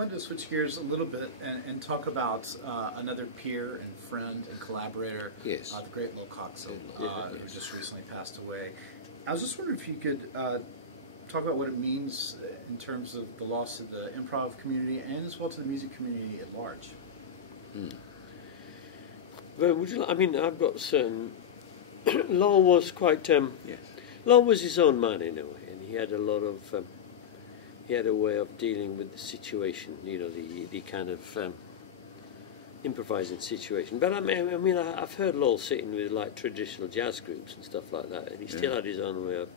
wanted to switch gears a little bit and talk about another peer and friend and collaborator, yes. The great Lol Coxhill, yes. who just recently passed away. I was just wondering if you could talk about what it means in terms of the loss of the improv community and as well to the music community at large. Well, would you, I mean, I've got certain... Lol was quite... yes. Lol was his own man in a way, and he had a lot of... he had a way of dealing with the situation, you know, the kind of improvising situation. But I mean, I've heard Lol sitting with like traditional jazz groups and stuff like that, and he still had his own way of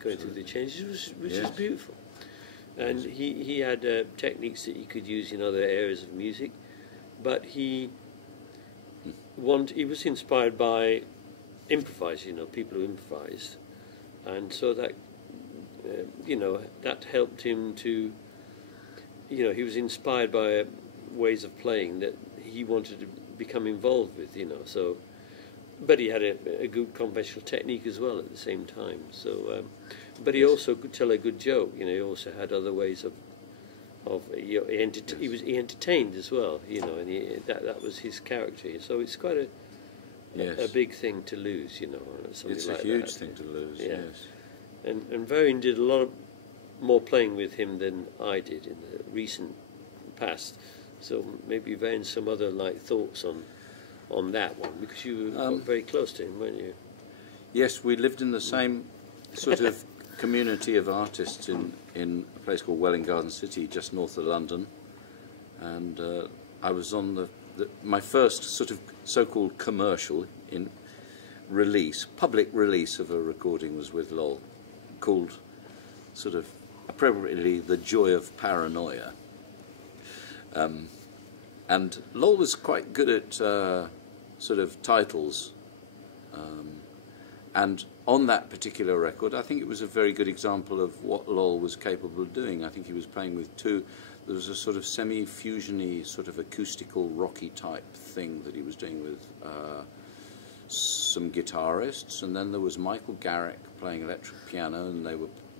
going through the changes, which is beautiful. And he had techniques that he could use in other areas of music, but he was inspired by improvisers, you know, people who improvised, and so that. You know, that helped him to, you know, he was inspired by ways of playing that he wanted to become involved with, you know, so, but he had a good conventional technique as well at the same time, so, but he also could tell a good joke, you know, he also had other ways of you know, he entertained as well, you know, and that was his character, so it's quite a big thing to lose, you know, something it's like a huge that. thing to lose, yes. And Veryan did a lot more playing with him than I did in the recent past. So maybe Veryan, some other like thoughts on that one, because you were very close to him, weren't you? Yes, we lived in the same sort of community of artists in a place called Welwyn Garden City, just north of London, and I was on my first sort of so-called commercial public release of a recording was with Lol, called sort of appropriately The Joy of Paranoia. And Lol was quite good at sort of titles, and on that particular record I think it was a very good example of what Lol was capable of doing. I think he was playing with there was a sort of semi-fusion-y, sort of acoustical rocky type thing that he was doing with some guitarists, and then there was Michael Garrick playing electric piano, and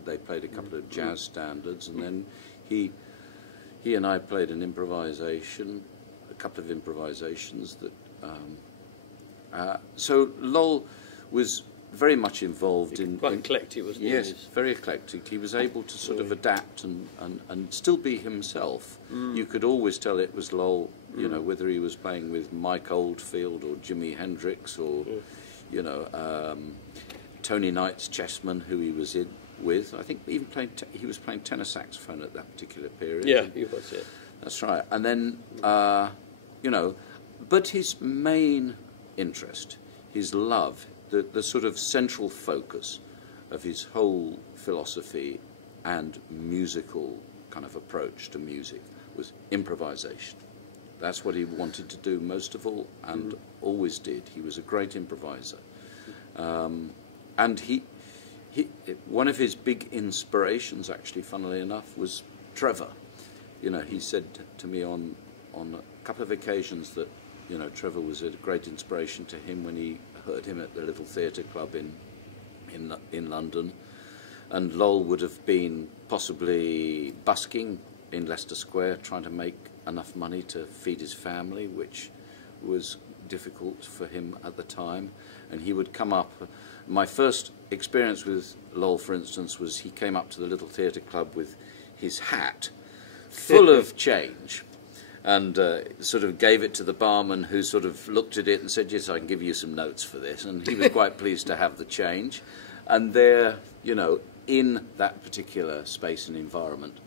they played a couple of jazz standards, and then he and I played a couple of improvisations that so Lol was very much involved in quite eclectic, wasn't he? Yes, very eclectic. He was able to sort of adapt and still be himself. You could always tell it was Lol, you know, whether he was playing with Mike Oldfield or Jimi Hendrix or, you know, Tony Knight's chessman, who he was with. I think even he was playing tenor saxophone at that particular period. Yeah, he was, yeah. That's right. And then, you know, but his main interest, his love, the sort of central focus of his whole philosophy and musical kind of approach to music was improvisation. That's what he wanted to do most of all, and always did. He was a great improviser. And one of his big inspirations, actually, funnily enough, was Trevor. You know, he said to me on a couple of occasions that, you know, Trevor was a great inspiration to him when he heard him at the little theatre club in London, and Lol would have been possibly busking in Leicester Square trying to make enough money to feed his family, which was difficult for him at the time, and he would come up. My first experience with Lol, for instance, was he came up to the little theatre club with his hat full of change, and sort of gave it to the barman, who sort of looked at it and said, yes, I can give you some notes for this, and he was quite pleased to have the change. And there, you know, in that particular space and environment,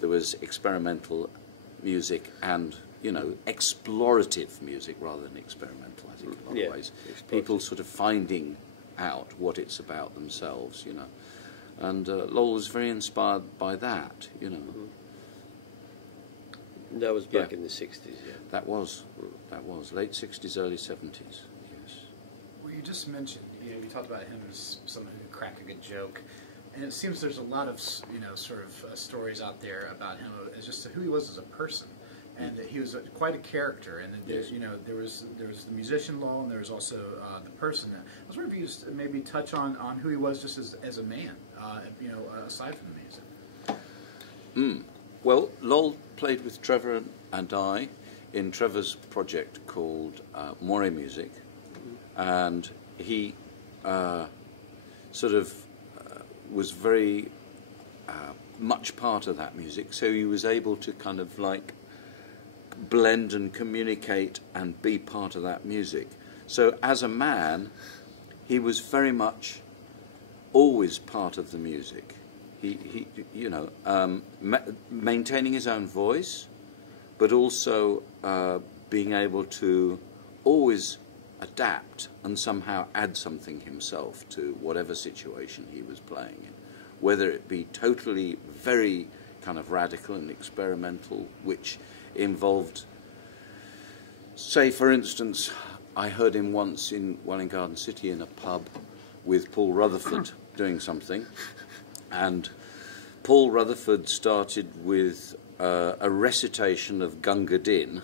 there was experimental music and, you know, explorative music rather than experimental, I think, in a lot of ways. People sort of finding out what it's about themselves, you know. And Lol was very inspired by that, you know. That was back in the 60s, yeah. That was late 60s, early 70s, yes. Well, you just mentioned, you know, you talked about him as someone who could crack a good joke, and it seems there's a lot of, you know, sort of stories out there about him as just who he was as a person, and that he was quite a character, and that there's, you know, there was the musician Lol, and there was also the person. I was wondering if you just maybe touch on who he was just as a man, you know, aside from the music. Well, Lol played with Trevor and I in Trevor's project called Memoriam Music, and he sort of was very much part of that music, so he was able to kind of like blend and communicate and be part of that music. So as a man, he was very much always part of the music. He you know, maintaining his own voice, but also being able to always adapt and somehow add something himself to whatever situation he was playing in, whether it be totally very kind of radical and experimental, which involved, say for instance, I heard him once in Welwyn Garden City in a pub with Paul Rutherford doing something, and Paul Rutherford started with a recitation of Gunga Din,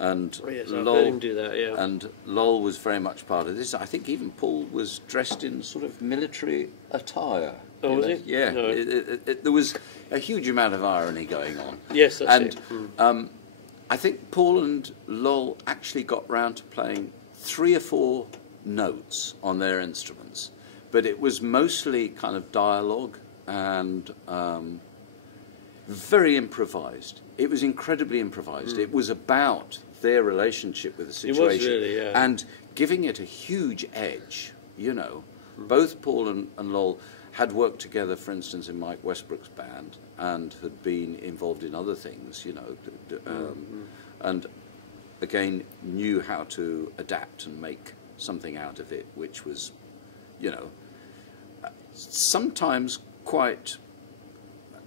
and I've heard him do that, yeah. And Lol was very much part of this. I think even Paul was dressed in sort of military attire. Oh, was he? Yeah, No. There was a huge amount of irony going on. Yes, that's and, it. I think Paul and Lol actually got round to playing 3 or 4 notes on their instruments, but it was mostly kind of dialogue and very improvised. It was incredibly improvised. It was about their relationship with the situation. It was really, yeah. And giving it a huge edge, you know. Both Paul and Lol had worked together, for instance, in Mike Westbrook's band, and had been involved in other things, you know, and again knew how to adapt and make something out of it, which was, you know, sometimes quite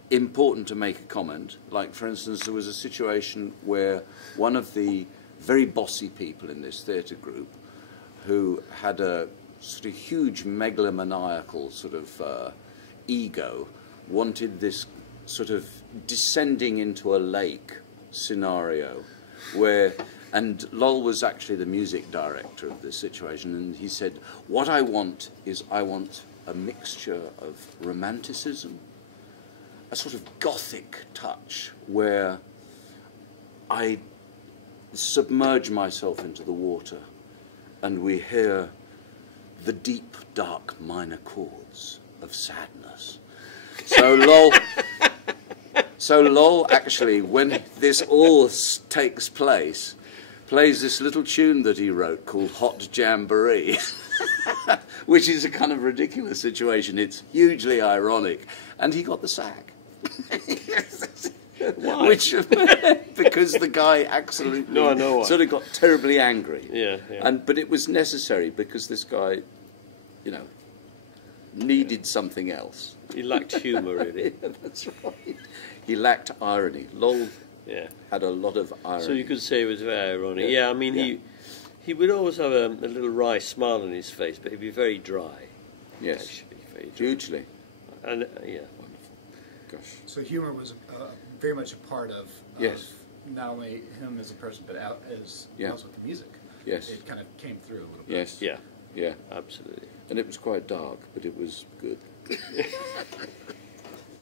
important to make a comment. Like, for instance, there was a situation where one of the very bossy people in this theatre group, who had a sort of huge megalomaniacal sort of ego, wanted this sort of descending into a lake scenario where, and Lol was actually the music director of this situation, and he said, what I want is I want a mixture of romanticism, a sort of gothic touch where I submerge myself into the water and we hear the deep, dark minor chords of sadness. So Lol actually, when this all takes place, plays this little tune that he wrote called Hot Jamboree, which is a kind of ridiculous situation. It's hugely ironic. And he got the sack. Why? Which, because the guy absolutely sort of got terribly angry. Yeah, yeah. But it was necessary because this guy, you know, needed something else. He lacked humour, really. Yeah, that's right. He lacked irony. Lol had a lot of irony. So you could say it was very ironic. Yeah, I mean, he would always have a little wry smile on his face, but he'd be very dry. Yes, actually, very dry. hugely. And yeah. Gosh. So humor was very much a part of not only him as a person, but as also with the music. Yes. It kind of came through a little bit. Yes. Yeah. Yeah. Absolutely. And it was quite dark, but it was good.